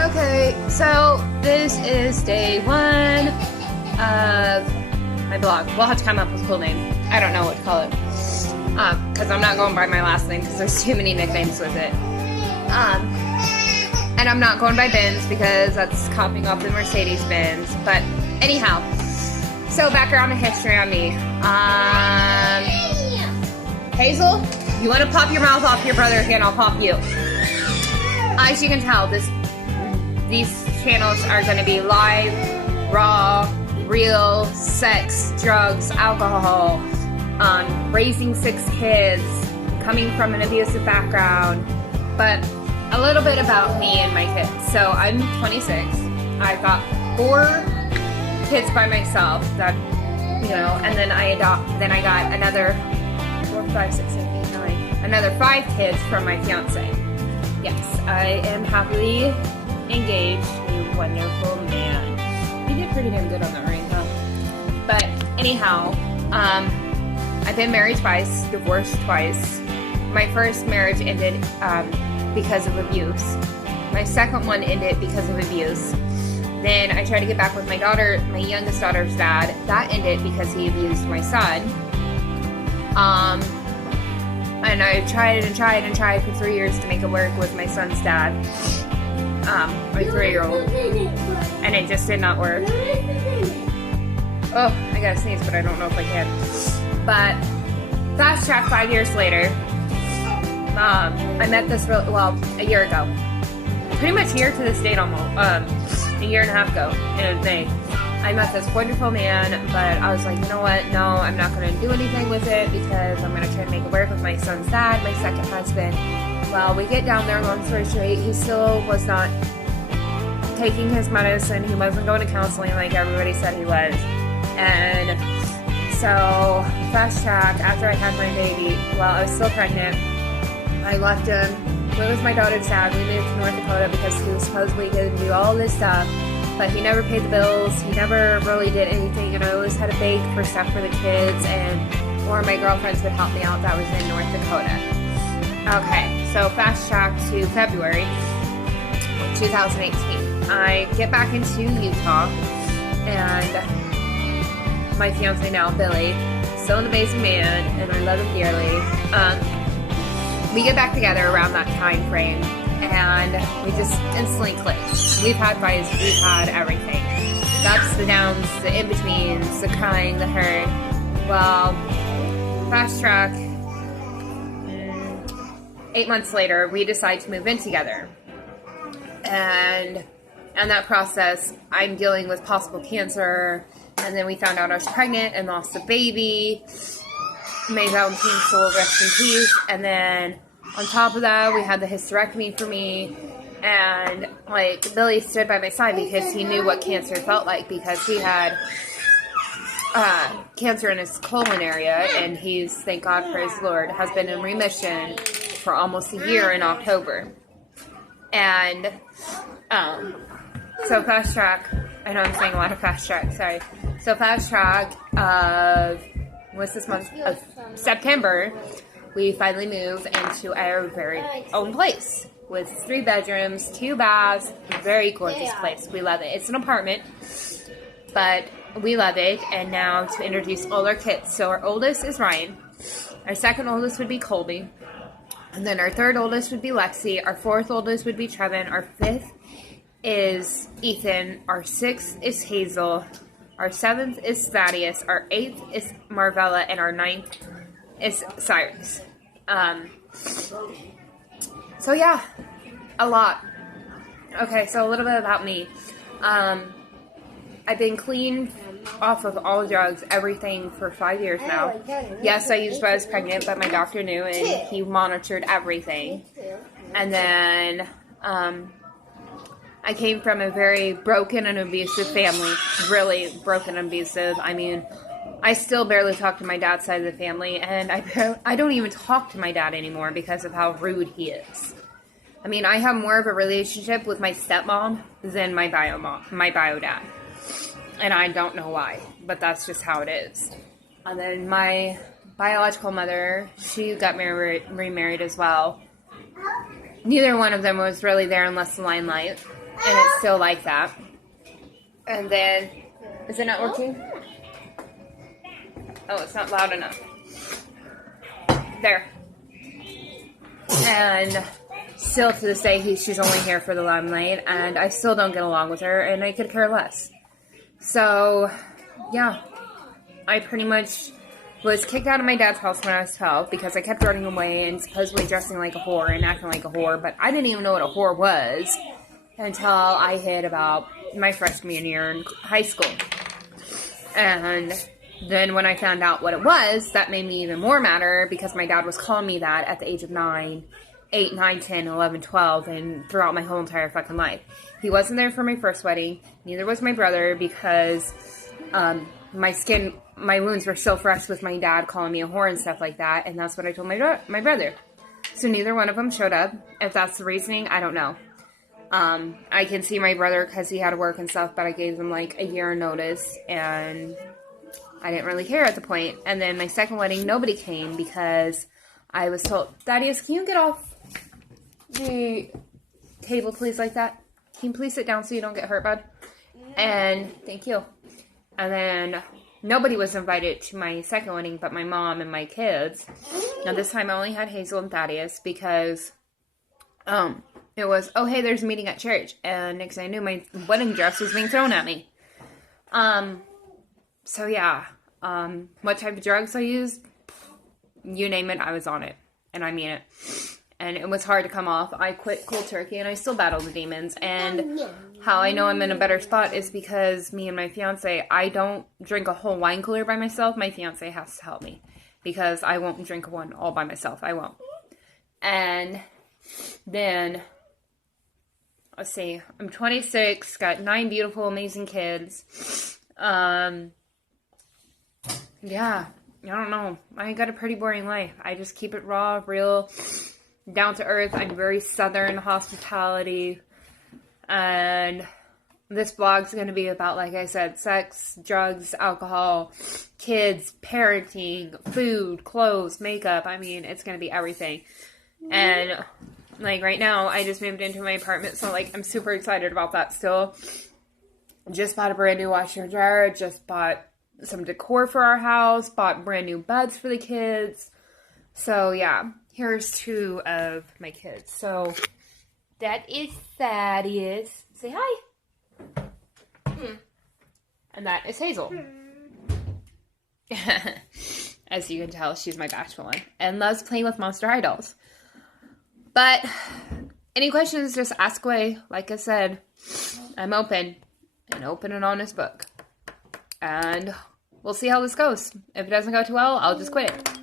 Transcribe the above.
Okay, so this is day one of my blog. We'll have to come up with a cool name. I don't know what to call it. Because I'm not going by my last name because there's too many nicknames with it. And I'm not going by Benz because that's copying off the Mercedes Benz. But anyhow, so background and history on me. Hazel, you want to pop your mouth off your brother again, I'll pop you. As you can tell, these channels are going to be live, raw, real, sex, drugs, alcohol, raising 6 kids, coming from an abusive background, but a little bit about me and my kids. So I'm 26. I've got 4 kids by myself that, and then I got another 4, 5, 6, 7, 8, 9, another 5 kids from my fiance. Yes, I am happily engaged to a wonderful man. He did pretty damn good on that ring, huh? But anyhow, I've been married twice, divorced twice. My first marriage ended because of abuse. My second one ended because of abuse. Then I tried to get back with my daughter, my youngest daughter's dad. That ended because he abused my son. And I tried and tried and tried for 3 years to make it work with my son's dad, my 3-year-old, and it just did not work. Oh, I gotta sneeze, but I don't know if I can. But fast track 5 years later, I met this a year ago, pretty much here to this date almost, a year and a half ago in May. I met this wonderful man, but I was like, you know what, no, I'm not going to do anything with it because I'm going to try to make it work with my son's dad, my second husband. Well, we get down there, long story straight, he still was not taking his medicine, he wasn't going to counseling like everybody said he was. And so, fast track, after I had my baby, while I was still pregnant, I left him, went with my daughter's dad, we moved to North Dakota because he was supposedly going to do all this stuff. But he never paid the bills, he never really did anything, and I always had to beg for stuff for the kids, and one of my girlfriends would help me out that was in North Dakota. Okay, so fast track to February 2018. I get back into Utah, and my fiance now, Billy, still an amazing man, and I love him dearly. We get back together around that time frame, and we just instantly clicked. We've had fights, we've had everything. The ups, the downs, the in-betweens, the crying, the hurt. Well, fast track, 8 months later, we decide to move in together. And in that process, I'm dealing with possible cancer, and then we found out I was pregnant and lost a baby. May Valentine's soul rest in peace. And then on top of that, we had the hysterectomy for me, and Billy stood by my side because he knew what cancer felt like, because he had cancer in his colon area, and he's, thank God, praise the Lord, has been in remission for almost a year in October. And so fast track, I know I'm saying a lot of fast track, sorry. So fast track of, what's this month? Of September, we finally move into our very own place with 3 bedrooms, 2 baths, very gorgeous place. We love it. It's an apartment, but we love it. And now to introduce all our kids. So our oldest is Ryan. Our second oldest would be Colby. And then our third oldest would be Lexi. Our fourth oldest would be Trevin. Our fifth is Ethan. Our sixth is Hazel. Our 7th is Thaddeus. Our 8th is Marvella. And our 9th is Cyrus. So yeah, a lot. Okay, so a little bit about me. I've been clean off of all drugs, everything, for 5 years now. Yes, I used when I was pregnant, but my doctor knew, and he monitored everything. And then I came from a very broken and abusive family. Really broken and abusive. I mean, I still barely talk to my dad's side of the family, and I don't even talk to my dad anymore because of how rude he is. I mean, I have more of a relationship with my stepmom than my bio dad. And I don't know why, but that's just how it is. And then my biological mother, she got remarried as well. Neither one of them was really there unless the limelight. And it's still like that. And then, is it not working? Oh, it's not loud enough. There. And still to this day, she's only here for the limelight, and I still don't get along with her, and I could care less. So, yeah. I pretty much was kicked out of my dad's house when I was 12 because I kept running away and supposedly dressing like a whore and acting like a whore, but I didn't even know what a whore was until I hit about my freshman year in high school. And then when I found out what it was, that made me even more madder because my dad was calling me that at the age of 8, 9, 10, 11, 12, and throughout my whole entire fucking life. He wasn't there for my first wedding. Neither was my brother because my wounds were still fresh with my dad calling me a whore and stuff like that, and that's what I told my brother. So neither one of them showed up. If that's the reasoning, I don't know. I can see my brother because he had to work and stuff, but I gave him like a year notice, and I didn't really care at the point. And then my second wedding, nobody came because I was told, Thaddeus, can you get off the table, please, like that? Can you please sit down so you don't get hurt, bud? And thank you. And then nobody was invited to my second wedding but my mom and my kids. Now this time I only had Hazel and Thaddeus because it was, oh hey, there's a meeting at church. And next thing I knew, my wedding dress was being thrown at me. So yeah. What type of drugs I used? You name it, I was on it. And I mean it. And it was hard to come off. I quit cold turkey and I still battle the demons. And how I know I'm in a better spot is because me and my fiance, I don't drink a whole wine cooler by myself. My fiance has to help me because I won't drink one all by myself. I won't. And then, let's see, I'm 26, got 9 beautiful, amazing kids. Yeah, I don't know. I got a pretty boring life. I just keep it raw, real, down to earth. I'm very southern hospitality. And this vlog's going to be about, like I said, sex, drugs, alcohol, kids, parenting, food, clothes, makeup. I mean, it's going to be everything. And, like, right now, I just moved into my apartment, so, like, I'm super excited about that still. Just bought a brand new washer and dryer. Just bought some decor for our house. Bought brand new beds for the kids. So, yeah. Here's 2 of my kids. So, that is Thaddeus. Say hi. And that is Hazel. As you can tell, she's my bashful one. And loves playing with Monster High dolls. But, any questions, just ask away. Like I said, I'm open. An open and honest book. And we'll see how this goes. If it doesn't go too well, I'll just quit it.